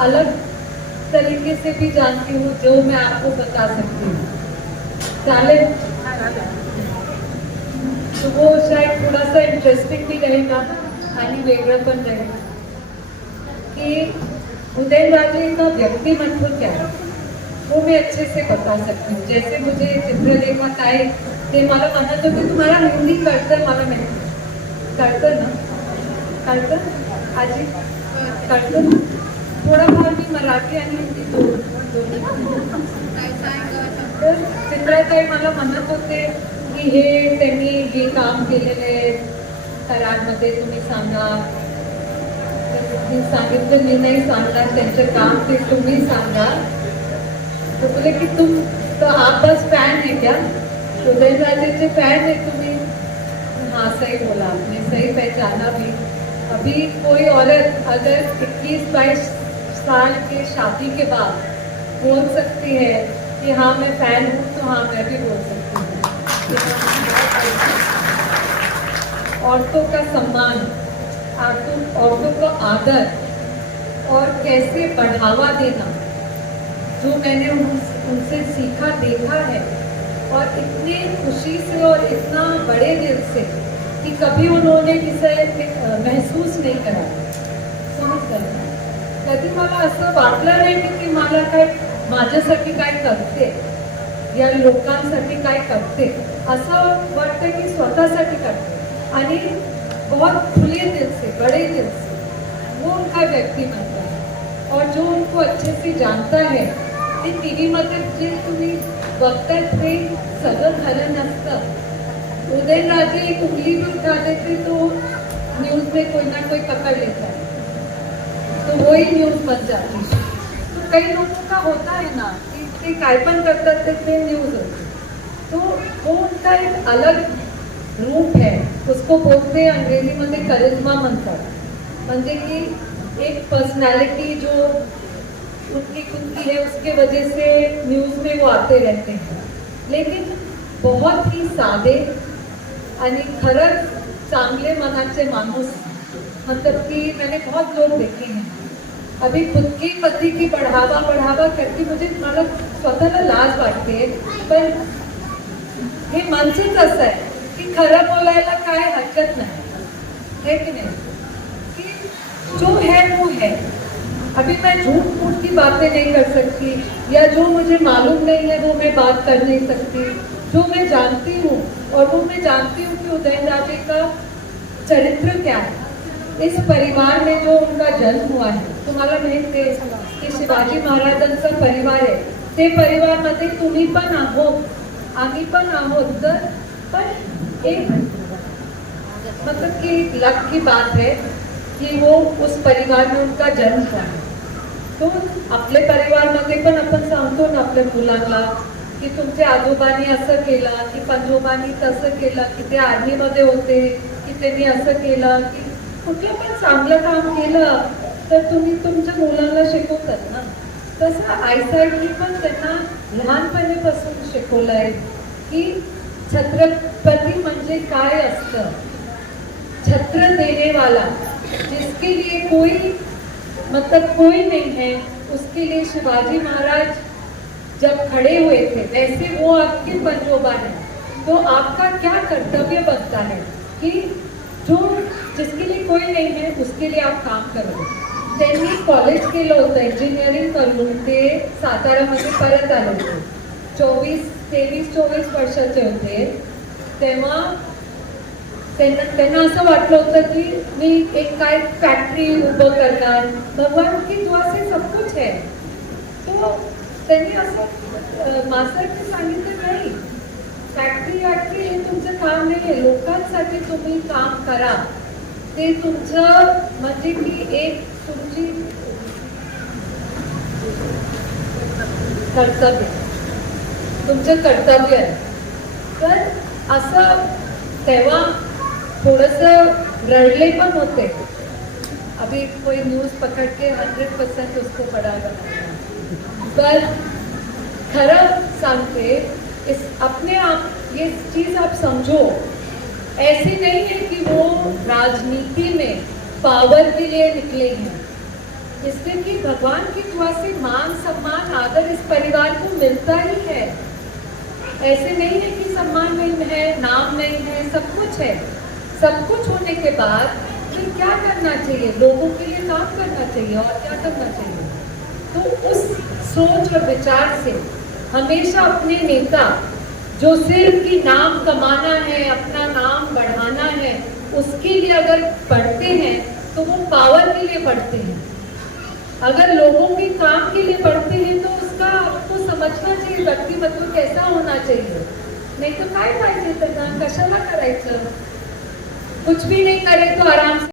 अलग तरीके से भी जानती हूँ, जो मैं आपको बता सकती हूँ। तो वो शायद थोड़ा सा इंटरेस्टिंग भी रहेगा वेगळं पण रहेगा। कि उदयनराजे का व्यक्तिमत्व क्या है, वो मैं अच्छे से बता सकती हूँ। जैसे मुझे चित्रलेखा ताई ते मला म्हणत होते तुम्हाला हिंदी कळतं मला नाही कळतं ना? कळतं आजी कळतं ना? थोडाफार मी मराठी आणि हिंदी दोन दोन्ही तर चित्राताई मला म्हणत होते की हे त्यांनी हे काम केलेले आहे कराडमध्ये तुम्ही सांगा. तर सांगितलं, मी नाही सांगणार, त्यांचं काम ते तुम्ही सांगा तो बोले कि तुम तो बस फ़ैन है क्या? फ़ैन है तुम्हें? सही बोला. सही पहचाना भी. अभी कोई औरत अगर 21 बाईस साल के शादी के बाद बोल सकती है कि हाँ मैं फ़ैन हूँ तो हाँ मैं भी बोल सकती हूँ। औरतों का सम्मान औरतों औरतों को आदर और कैसे बढ़ावा देना, जो मैंने उन- उनसे सीखा, देखा है। और इतनी खुशी से और इतना बड़े दिल से कि कभी उन्होंने किसे महसूस नहीं करा। समजलं ना? कधी मला असं वाटलं नाही की ती मला काय माझ्यासाठी काय करते? या लोकांसाठी काय करते? असं वाटतं की स्वतःसाठी करते. आणि बहुत खुले दिल से बड़े दिल से वो उनका व्यक्तिमत्व है. और जो उनको अच्छे से जानता है ते टी व्हीमध्ये जे तुम्ही बघताय ते सगळं खरं नसतं. उदयनराजे एक उंगली पण उठा देते तो न्यूज में कोई ना कोई पकड़ लेता है बन जाती है। तो कई लोगों का होता है ना कि ते काय पण करतात ते न्यूज़ होते तो वो उनका एक अलग रूप है। उसको बोलते हैं, अंग्रेज़ी मध्ये करिश्मा म्हणतात म्हणजे की एक पर्सनालिटी जो उनकी की है, उसके वजह से न्यूज़ में वो आते रहते हैं। लेकिन बहुत ही साधे आणि खरंच चांगले मनाचे माणूस मतलब कि मैंने बहुत लोग देखे हैं। अभी खुद की पति की बढ़ावा बढ़ावा करके मुझे मतलब स्वतःला लाज वाटते पण हे मनसेच असं आहे की खरं बोलायला काय हरकत नाही। है की नाही? कि जो है, वो है। अभी मैं झूठ फूट की बातें नहीं कर सकती, या जो मुझे मालूम नहीं है, वो मैं बात कर नहीं सकती। जो मैं जानती हूँ, और वो मैं जानती हूँ कि उदयनराजे का चरित्र क्या है। इस परिवार में जो उनका जन्म हुआ है तुम्हाला माहीत ते की शिवाजी महाराजांचा परिवार आहे. ते परिवारमध्ये तुम्ही पण आहोत. आम्ही पण आहोत तर पण एक मतलब कि लक की बात है कि वो उस परिवार में उनका जन्म हुआ है। तो आपल्या परिवारमध्ये पण आपण सांगतो ना आपल्या मुलांना की तुमच्या आजोबांनी असं केलं की पंजोबांनी तसं केलं की ते आर्मीमध्ये होते की त्यांनी असं केलं की कुठलं पण चांगलं काम केलं तर तुम्ही तुमच्या मुलांना शिकवतात ना. तसं आईसाईडनी पण त्यांना लहानपणीपासून शिकवलं आहे की छत्रपती म्हणजे काय असतं? छत्र देने वाला जिसके लिए कोई मतलब कोई नहीं है, उसके लिए शिवाजी महाराज जब खड़े हुए थे, वैसे वो आपके पंजोबा है। तो आपका क्या कर्तव्य बनता है कि जो जिसके लिए कोई नहीं है, उसके लिए आप काम करो त्यांनी कॉलेज केलं होतं इंजिनिअरिंग करून ते सातारामध्ये परत आले होते. चोवीस तेवीस चोवीस वर्षाचे होते. तेव्हा त्यांना त्यांना असं वाटलं होतं की मी एक काय फॅक्टरी उभं करणार? भगवान की तू असे सब कुछ है. तो त्यांनी असं अं, मास्तरने सांगितलं नाही फॅक्टरी वॅक्टरी हे तुमचं काम नाही आहे. लोकांसाठी तुम्ही काम करा. ते तुमचं म्हणजे की एक कर्तव्य. तुमचं कर्तव्य आहे. तर असं तेव्हा थोडस रडले पण होते. अभी कोई न्यूज़ पकड़ के हंड्रेड परसेंट उसको पढ़ा पर खरं सांगते, इस अपने आप, ये चीज़ आप समझो. ऐसी नहीं है कि वो राजनीति में पावर के लिए निकले हैं इसलिए कि भगवान की दुआ से मान सम्मान, आदर इस परिवार को मिलता ही है। ऐसे नहीं है कि सम्मान नहीं है, नाम नहीं है, सब कुछ है। सब कुछ होने के बाद फिर क्या करना चाहिए? लोगों के लिए काम करना चाहिए और क्या करना चाहिए? तो उस सोच और विचार से हमेशा अपने नेता, जो सिर्फ़ की नाम कमाना है, अपना नाम बढ़ाना है उसके लिए अगर पढ़ते हैं तो वो पावर के लिए पढ़ते हैं। अगर लोगों के काम के लिए पढ़ते हैं तो उसका आपको समझना चाहिए, व्यक्तिमत्व कैसा होना चाहिए। नाही तर काय पाहिजे त्यांना कशाला करायचं? कुछ भी नहीं करे तो आराम से